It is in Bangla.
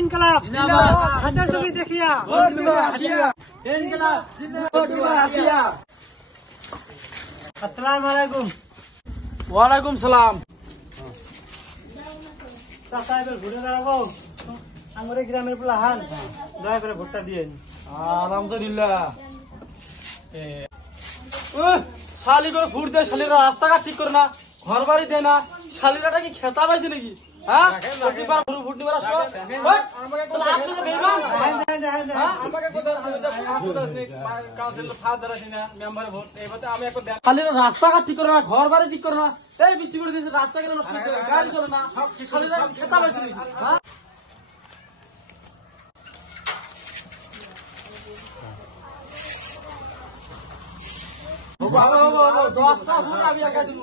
ইনকলাব জিন্দাবাদ হাজার ছবি দেখিয়া ভোট দিব হাসিয়া ইনকলাব জিন্দাবাদ ভোট দিব হাসিয়া। আসসালামু আলাইকুম। ওয়ালাইকুম সালাম। চাচা এবার ঘুরে দাঁড়াবো আমার গ্রামের প্লাহান দয়া করে ভোটটা দিয়েন। আলহামদুলিল্লাহ। শালি করে ভোট দেয়, শালিরা রাস্তাঘাট ঠিক করে না, ঘর বাড়ি দেয় না, শালিরাটা কি খেতা পাইছে নাকি? হ্যাঁ প্রতিবার ভোট নিবার আসো শালিরা রাস্তাঘাট ঠিক করে না, ঘর বাড়ি ঠিক করে না, এই বৃষ্টি করে দিয়েছে রাস্তা কেন নষ্ট হচ্ছে, গাড়ি চলে না, শালিরা খেতা পাইছে নাকি? হ্যাঁ ভালো হবো 10টা ভোট আমি একা দিব।